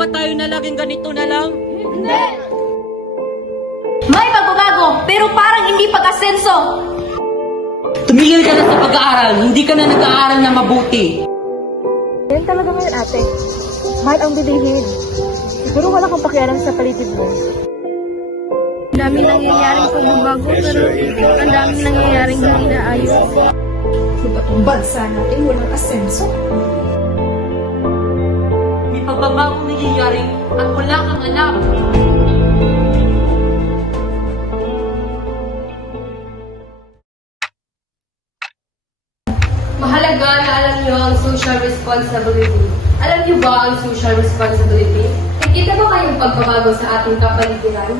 ba tayo na laging ganito na lang? Hindi! May pagbabago, pero parang hindi pag-asenso. Tumigil ka na sa pag-aaral, hindi ka na nag-aaral na mabuti. Yan talaga ngayon, ate. Mahal ang bilihin. Siguro wala kang pakialam sa paligid mo. Ang daming nangyayaring pagbabago pero ang daming nangyayaring hindi naayos. Sa batong bansa natin, walang asenso. May pagbabagong nangyayari at wala kang alam. Mahalaga na alam niyo ang social responsibility. Alam niyo ba ang social responsibility? Nakikita ba kayong pagbabago sa ating kapaligiran?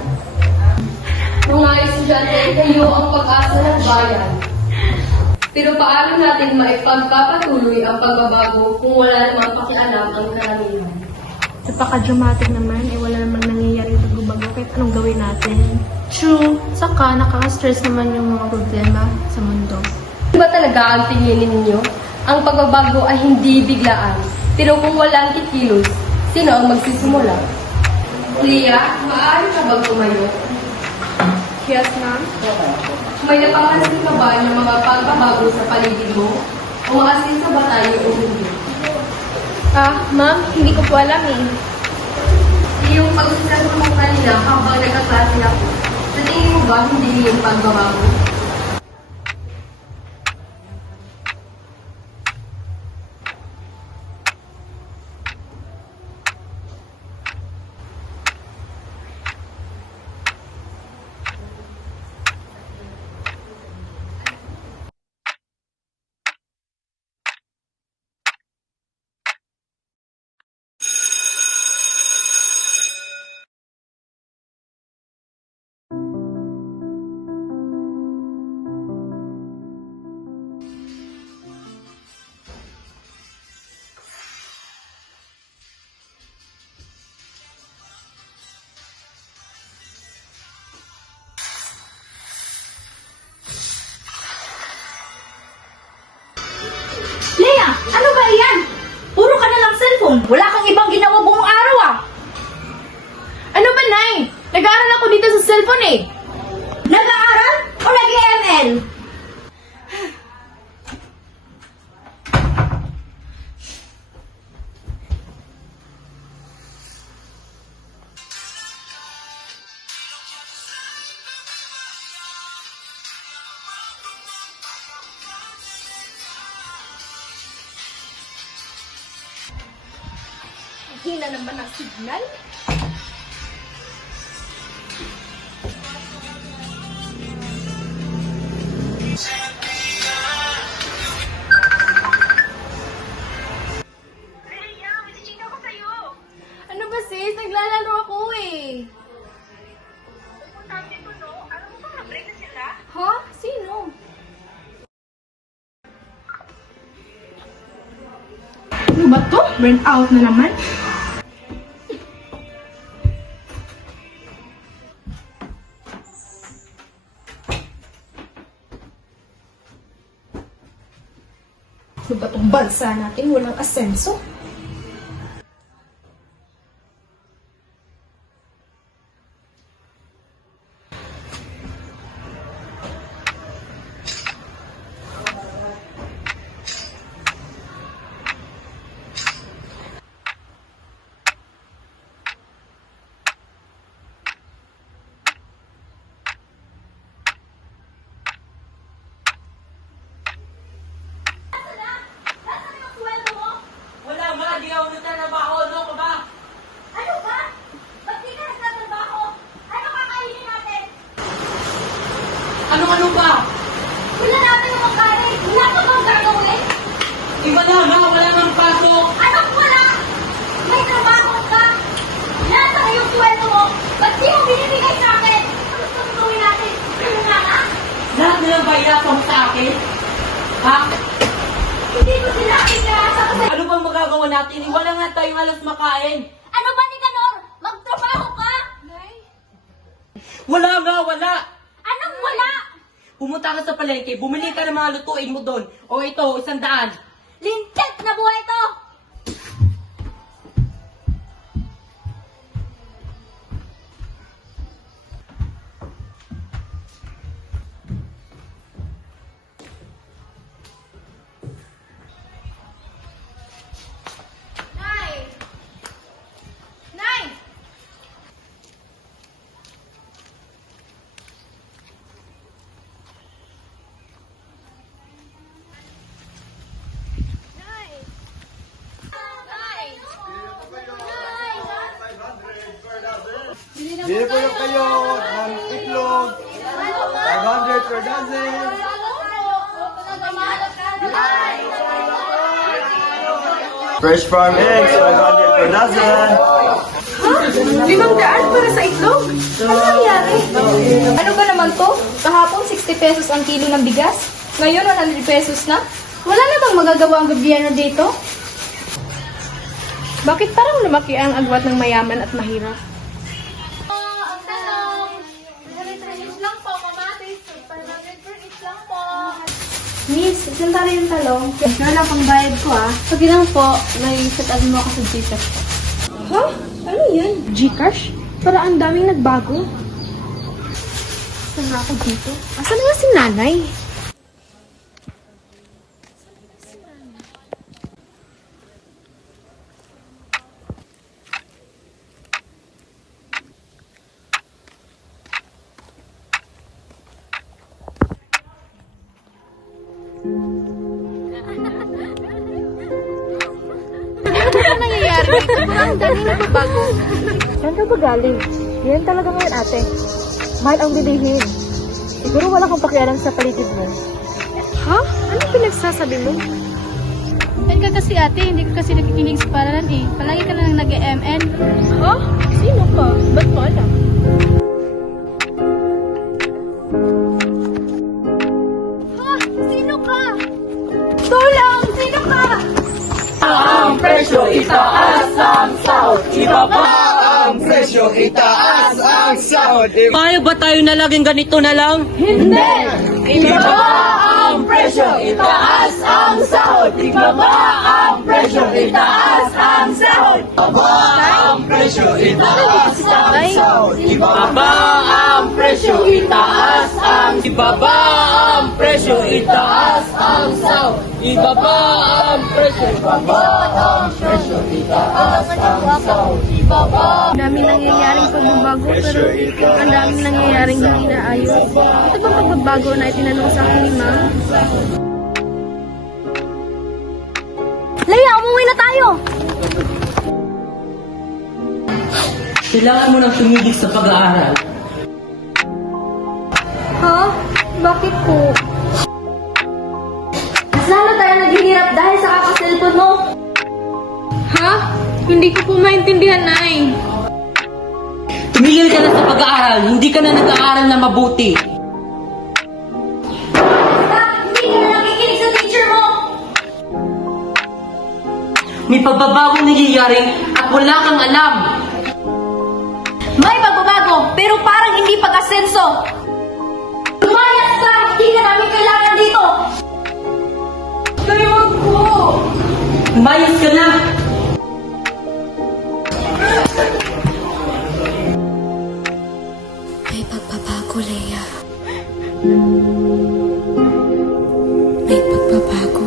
Mga estudyante, kayo ang pag-asa ng bayan. Pero paano natin maipagpapatuloy ang pagbabago kung wala namang pakialam ang karamihan? Napaka-dramatic naman, wala namang nangyayari pagbabago kahit anong gawin natin. True, saka nakaka-stress naman yung mga problema sa mundo. Di ba talaga ang tingin ninyo? Ang pagbabago ay hindi biglaan. Pero kung walang kikilos, sino ang magsisimula? Leah, maaari ka bang tumayo? Yes, ma'am. May napapansin ka ba ng mga pagbabago sa paligid mo? Umaasin ka ba tayo o hindi? Ma'am, hindi ko po alam eh. Yung pag-usap mo kanina habang nagkaklase ako, sa tingin mo ba hindi yung pagbabago? Leia, ano ba yan? Puro ka na lang cellphone. Wala kang ibang ginawa buong araw ah. Ano ba, Nay? Nag-aaral ako dito sa cellphone eh. Nag-aaral o nag-ML? Hina naman ang signal. Ano ba sis? Naglalaro ako eh. Ha? Sino? Ano ba to? Burn out na naman? Sa batong bansa natin, walang asenso. Wala nga, di ako nagtatrabaho. Ano ka ba? Ano ba? Ba't di ka nagtatrabaho? Ano kakainin natin? Ano ba? Wala natin yung magkain. Wala ka bang gagawin? Iba na nga, wala nang pasok. Anong wala? May trabaho ka. Lahat ng iyong sweldo mo. Ba't di mo binibigay sa akin? Ano sa gagawin natin? Ano nga nga? Lahat nilang bayapang sa akin. Ha? Hindi mo sinabi na sa kasi. Ano bang magagawa natin? Wala nga tayong alas makain. Ano ba ni Ganor? Magtrabaho ka? Wala nga, wala. Anong wala? Pumunta ka sa palengke, bumili ka ng mga lutuin mo doon. O ito, 100. Lintik na buhay to! Bili po lang kayo ng itlog. 500 per dozen. Fresh farm eggs, 500 per dozen. 500 para sa itlog? Ano nangyari? Ano ba naman to? Kahapon 60 pesos ang kilo ng bigas. Ngayon 100 pesos na. Wala na bang magagawa ang gobyerno dito? Bakit parang lumaki ang agwat ng mayaman at mahirap? Ang talong. 100 lang po, kamatis. 500 per each lang po. Miss, isang tala yung talong. Wala pang bayad ko ah. Sige lang po, may set-up mo ako sa Gcash. Ha? Ano yan? Gcash? Para ang daming nagbago. Saan na ako dito? Asan na nga si nanay? Ano nangyayari dito? Parang ang daming nagbabago. Saan ka ba galing? Yan talaga ngayon, ate. Mahal ang bilihin. Siguro wala kang pakialam sa paligid mo. Ha? Ano pinagsasabi mo? Yan ka kasi ate, hindi ka kasi nakikinig sa paralan eh. Palagi ka lang nag-MN. Ha? Sino ka? Ba't mo alam? Ha? Sino ka? Tulong! Sino ka? Ang presyo itaas ang sahod. Ibaba Ang presyo itaas ang sahod. Payo ba tayo na laging ganito na lang? Hindi! Ibaba ang presyo itaas ang sahod. Ibaba ang presyo itaas ang sahod. Ibaba ang presyo itaas ang sahod. Ibaba ang presyo itaas ang ibaba ang presyo itaas ang sahod. Ibaba ang presyo itaas ang sahod. Ibaba. Ang daming nangyayaring pagbabago pero ang daming nangyayaring hindi naayos. Ito bang pagbabago na itinanong sa akin ni ma'am? Leia, umuwi na tayo! Kailangan mo nang tumigil sa pag-aaral. Ha? Bakit po? Mas lalo tayo naghihirap dahil sa kakaselfon mo. Ha? Hindi ko po maintindihan, Nay. Tumigil ka na sa pag-aaral. Hindi ka na nag-aaral na mabuti. Hindi ka na nakikinig sa teacher mo. May pagbabagong nangyayari at wala kang alam. May pagbabago, pero parang hindi pag-asenso. Lumayas ka! Hindi ka namin kailangan dito! Kayo po! Mayos ka na. May pagbabago, Leia. May pagbabago.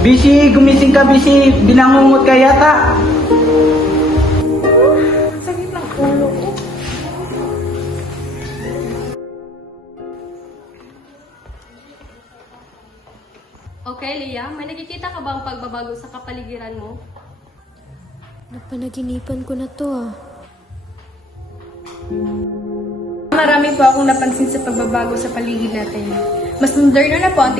Bisi, gumising ka, Bisi. Binangungot ka yata. Sakit ng ulo ko. Okay, Leah, may nakikita ka bang pagbabago sa kapaligiran mo? Napanaginipan ko na to ah. Marami po akong napansin sa pagbabago sa paligid natin. Mas moderno na po ang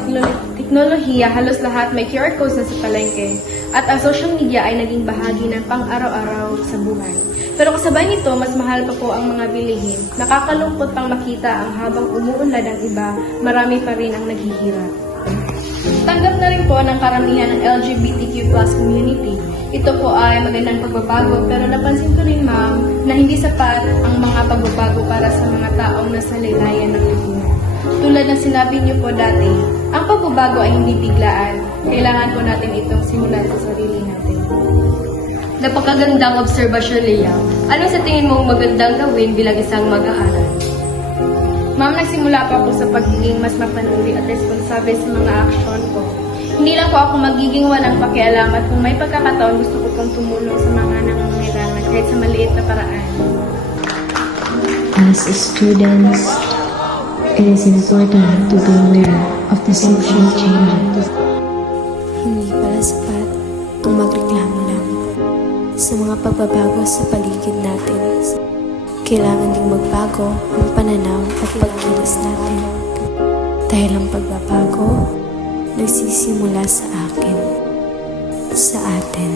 teknolohiya, halos lahat may QR codes na sa palengke. At ang social media ay naging bahagi ng pang-araw-araw sa buhay. Pero kasabay nito, mas mahal pa po ang mga bilihin. Nakakalungkot pang makita ang habang umuunlad ang iba, marami pa rin ang naghihirap. Tanggap na rin po ng karamihan ng LGBTQ+ community. Ito po ay magandang pagbabago pero napansin ko rin ma'am na hindi sapat ang mga pagbabago para sa mga taong nasa laylayan ng lipunan. Tulad ng sinabi niyo po dati, ang pagbabago ay hindi biglaan. Kailangan po natin itong simulan sa sarili natin. Napakagandang obserbasyon, Leah. Ano sa tingin mo magandang gawin bilang isang mag-aaral? Ma'am, nagsimula po ako sa pagiging mas mapanuri at responsable sa mga aksyon ko. Hindi lang po ako magiging walang pakialam at kung may pagkakataon gusto ko pong tumulong sa mga nangangailangan kahit sa maliit na paraan. As students, it is important to be aware of the social changes. Hindi pala sapat ang magreklamo lang sa mga pagbabago sa paligid natin. Kailangan ding magbago ang pananaw at pagkilos natin. Dahil ang pagbabago nagsisimula sa akin, sa atin.